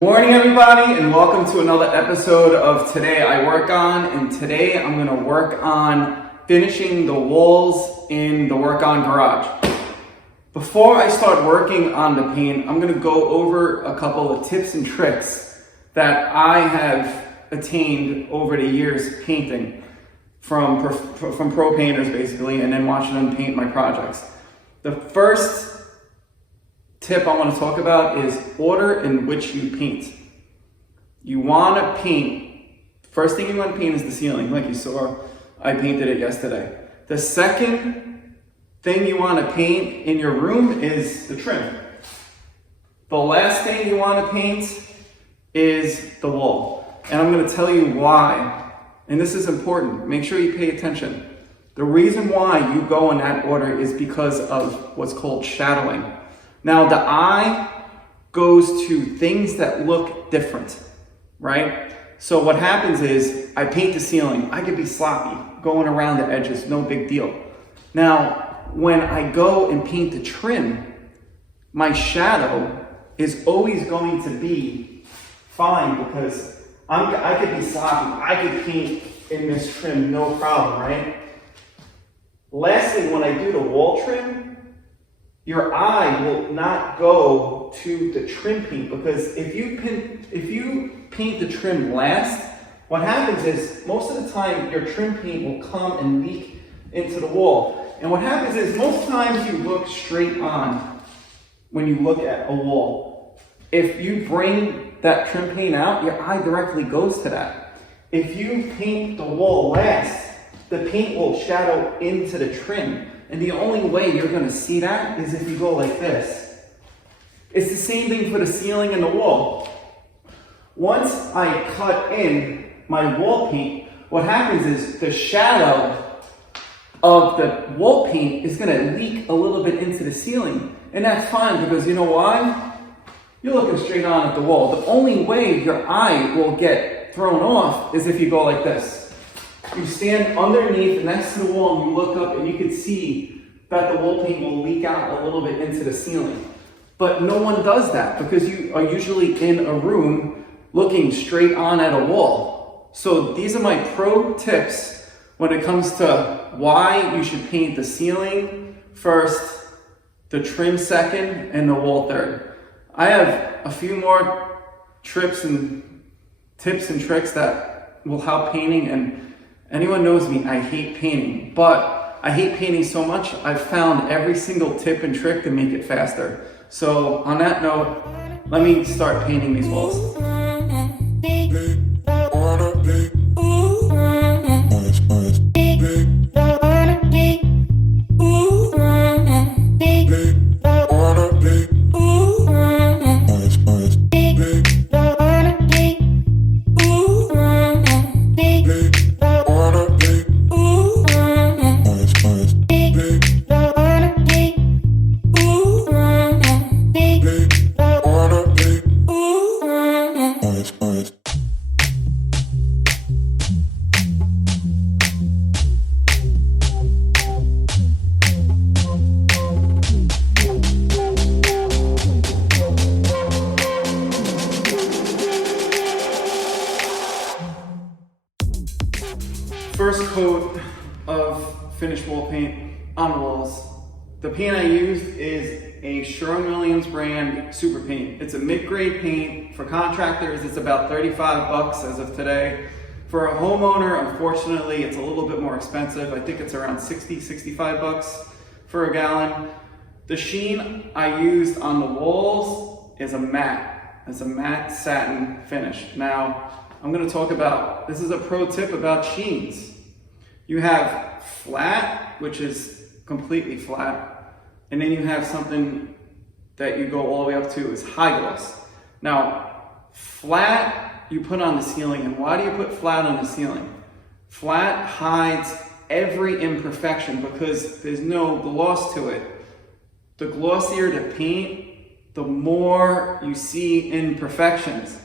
Morning everybody, and welcome to another episode of Today I Work On. And today I'm going to work on finishing the walls in the Work On garage. Before I start working on the paint, I'm going to go over a couple of tips and tricks that I have attained over the years painting from pro painters basically, and then watching them paint my projects. The first tip I want to talk about is order in which you paint. You want to paint, first thing you want to paint is the ceiling, like you saw, I painted it yesterday. The second thing you want to paint in your room is the trim. The last thing you want to paint is the wall. And I'm going to tell you why, and this is important, make sure you pay attention. The reason why you go in that order is because of what's called shadowing. Now, the eye goes to things that look different, right? So what happens is, I paint the ceiling. I could be sloppy, going around the edges, no big deal. Now, when I go and paint the trim, my shadow is always going to be fine because I could be sloppy. I could paint in this trim, no problem, right? Lastly, when I do the wall trim, your eye will not go to the trim paint, because if you paint the trim last, what happens is most of the time your trim paint will come and leak into the wall. And what happens is most times you look straight on when you look at a wall. If you bring that trim paint out, your eye directly goes to that. If you paint the wall last, the paint will shadow into the trim. And the only way you're going to see that is if you go like this. It's the same thing for the ceiling and the wall. Once I cut in my wall paint, what happens is the shadow of the wall paint is going to leak a little bit into the ceiling. And that's fine, because you know why? You're looking straight on at the wall. The only way your eye will get thrown off is if you go like this. You stand underneath next to the wall and you look up and you can see that the wall paint will leak out a little bit into the ceiling. But no one does that because you are usually in a room looking straight on at a wall. So these are my pro tips when it comes to why you should paint the ceiling first, the trim second, and the wall third. I have a few more tips and tricks that will help painting, and anyone knows me, I hate painting, but I hate painting so much, I've found every single tip and trick to make it faster. So on that note, let me start painting these walls. First coat of finished wall paint on the walls. The paint I used is a Sherwin-Williams brand super paint. It's a mid-grade paint. For contractors, it's about 35 bucks as of today. For a homeowner, unfortunately, it's a little bit more expensive. I think it's around 60, 65 bucks for a gallon. The sheen I used on the walls is a matte. It's a matte satin finish. Now, I'm going to talk about, this is a pro tip about sheens. You have flat, which is completely flat, and then you have something that you go all the way up to is high gloss. Now, flat you put on the ceiling, and why do you put flat on the ceiling? Flat hides every imperfection because there's no gloss to it. The glossier the paint, the more you see imperfections.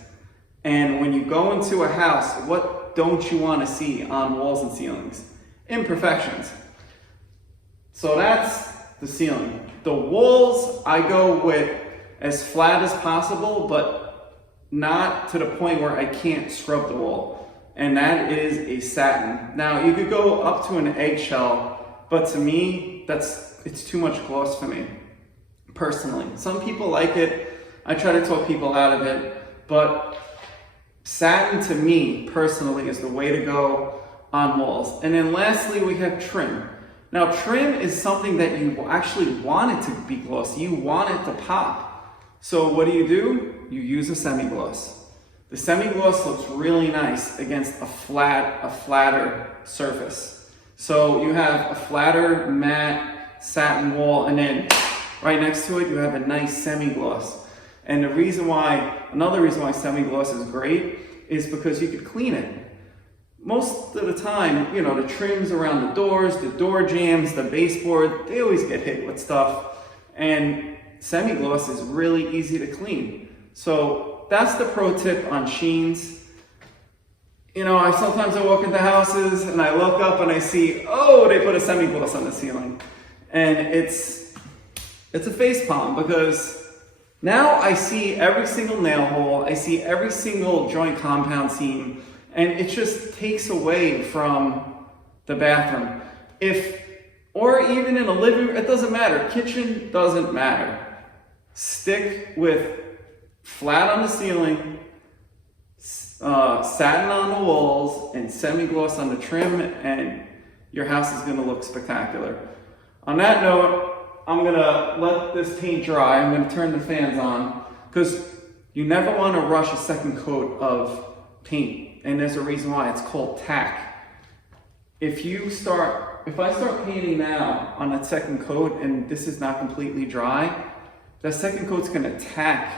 And when you go into a house, what don't you want to see on walls and ceilings? Imperfections. So that's the ceiling. The walls I go with as flat as possible, but not to the point where I can't scrub the wool, and that is a satin. Now you could go up to an eggshell, but to me, it's too much gloss for me, personally. Some people like it. I try to talk people out of it, but satin to me, personally, is the way to go on walls. And then lastly, we have trim. Now trim is something that you actually want it to be glossy. You want it to pop. So what do? You use a semi-gloss. The semi-gloss looks really nice against a flatter surface. So you have a flatter matte satin wall, and then right next to it you have a nice semi-gloss. And another reason why semi-gloss is great is because you could clean it. Most of the time, the trims around the doors, the door jambs, the baseboard, they always get hit with stuff. And semi-gloss is really easy to clean. So that's the pro tip on Sheens. Sometimes I walk into houses and I look up and I see, oh, they put a semi-gloss on the ceiling. And it's a facepalm, because now I see every single nail hole, I see every single joint compound seam, and it just takes away from the bathroom. Or even in a living room, it doesn't matter. Kitchen doesn't matter. Stick with flat on the ceiling, satin on the walls, and semi-gloss on the trim, and your house is gonna look spectacular. On that note, I'm gonna let this paint dry. I'm gonna turn the fans on, because you never wanna rush a second coat of paint, and there's a reason why. It's called tack. If I start painting now on that second coat and this is not completely dry, that second coat's gonna tack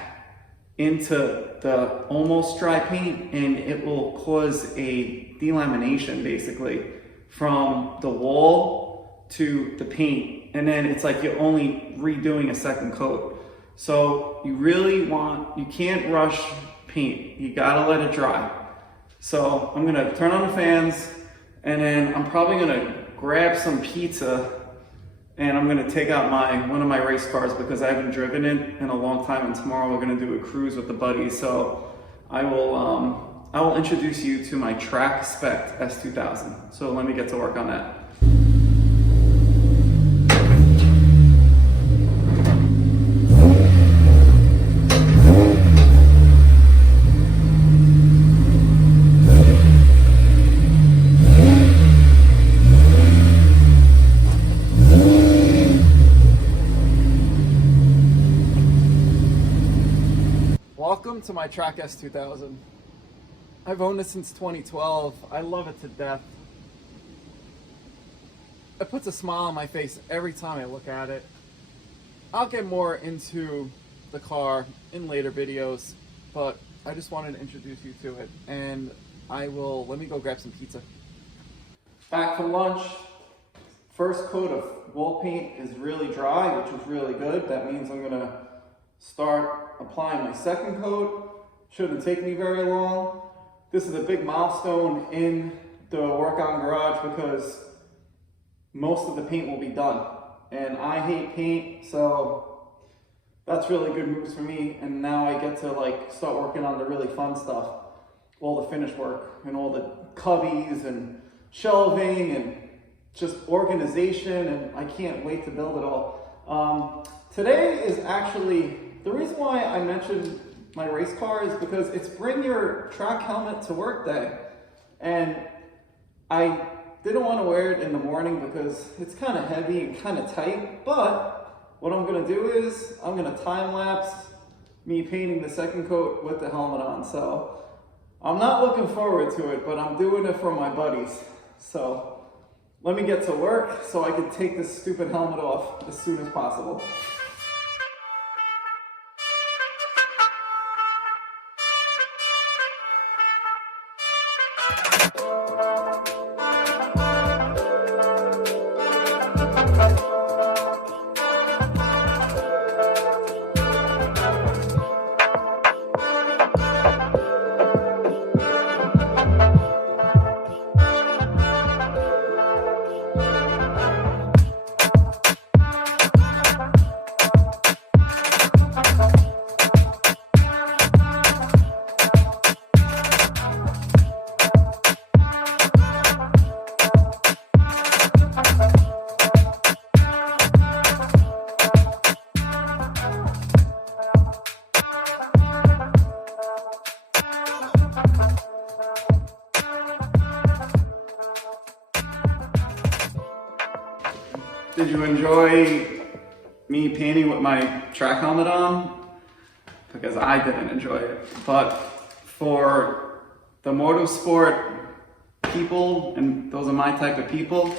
into the almost dry paint, and it will cause a delamination basically from the wall to the paint. And then it's like you're only redoing a second coat. So you can't rush paint. You gotta let it dry. So I'm gonna turn on the fans, and then I'm probably gonna grab some pizza, and I'm gonna take out one of my race cars, because I haven't driven it in a long time, and tomorrow we're gonna do a cruise with the buddies. So I will introduce you to my Track Spect S2000. So let me get to work on that. Welcome to my Track S2000. I've owned it since 2012. I love it to death. It puts a smile on my face every time I look at it. I'll get more into the car in later videos, but I just wanted to introduce you to it. And let me go grab some pizza. Back from lunch. First coat of wall paint is really dry, which is really good. That means I'm gonna start applying my second coat. Shouldn't take me very long. This is a big milestone in the Work On Garage, because most of the paint will be done. And I hate paint, so that's really good news for me. And now I get to start working on the really fun stuff. All the finish work and all the cubbies and shelving and just organization, and I can't wait to build it all. Today is actually, the reason why I mentioned my race car is because it's bring your track helmet to work day. And I didn't want to wear it in the morning because it's kind of heavy and kind of tight. But what I'm going to do is I'm going to time lapse me painting the second coat with the helmet on. So I'm not looking forward to it, but I'm doing it for my buddies. So let me get to work so I can take this stupid helmet off as soon as possible. did you enjoy me painting with my track helmet on? Because I didn't enjoy it. But for the motorsport people, and those are my type of people,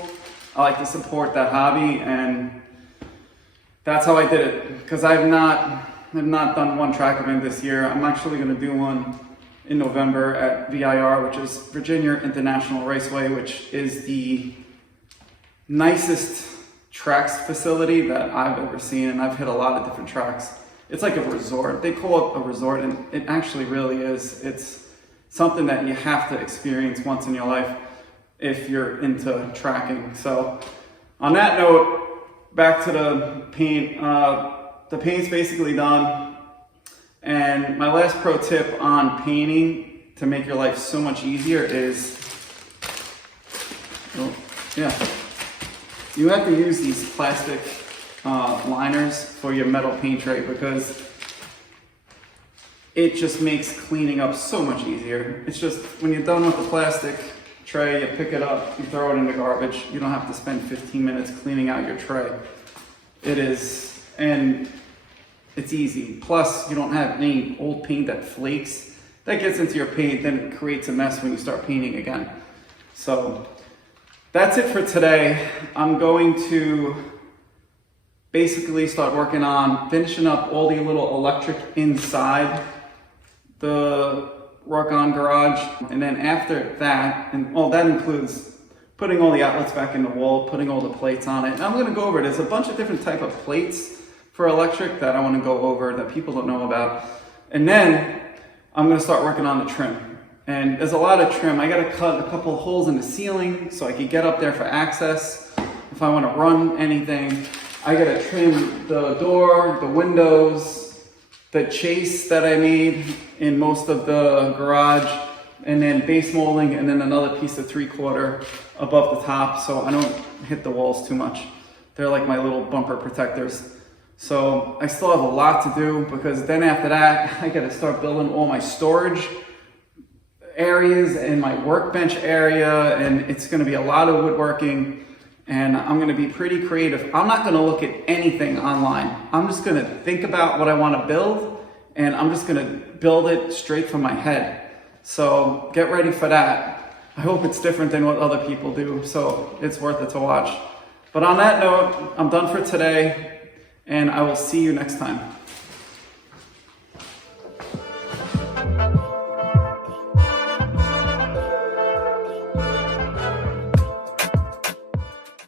I like to support that hobby, and that's how I did it. Because I've not done one track event this year. I'm actually going to do one in November at VIR, which is Virginia International Raceway, which is the nicest tracks facility that I've ever seen, and I've hit a lot of different tracks. It's like a resort. They call it a resort, and it actually really is. It's something that you have to experience once in your life if you're into tracking. So on that note, back to the paint. The paint's basically done. And my last pro tip on painting to make your life so much easier is, you have to use these plastic liners for your metal paint tray, because it just makes cleaning up so much easier. It's just, when you're done with the plastic tray, you pick it up, you throw it in the garbage. You don't have to spend 15 minutes cleaning out your tray. It is, and it's easy. Plus, you don't have any old paint that flakes. That gets into your paint, then it creates a mess when you start painting again. So that's it for today. I'm going to basically start working on finishing up all the little electric inside the work-on garage. And then after that, and that includes putting all the outlets back in the wall, putting all the plates on it. And I'm gonna go over it. There's a bunch of different type of plates for electric that I wanna go over that people don't know about. And then I'm gonna start working on the trim. And there's a lot of trim. I gotta cut a couple of holes in the ceiling so I can get up there for access. If I wanna run anything, I gotta trim the door, the windows, the chase that I made in most of the garage, and then base molding, and then another piece of 3/4 above the top so I don't hit the walls too much. They're like my little bumper protectors. So I still have a lot to do, because then after that, I gotta start building all my storage areas and my workbench area, and it's gonna be a lot of woodworking, and I'm gonna be pretty creative. I'm not gonna look at anything online. I'm just gonna think about what I wanna build, and I'm just gonna build it straight from my head. So get ready for that. I hope it's different than what other people do, so it's worth it to watch. But on that note, I'm done for today, and I will see you next time.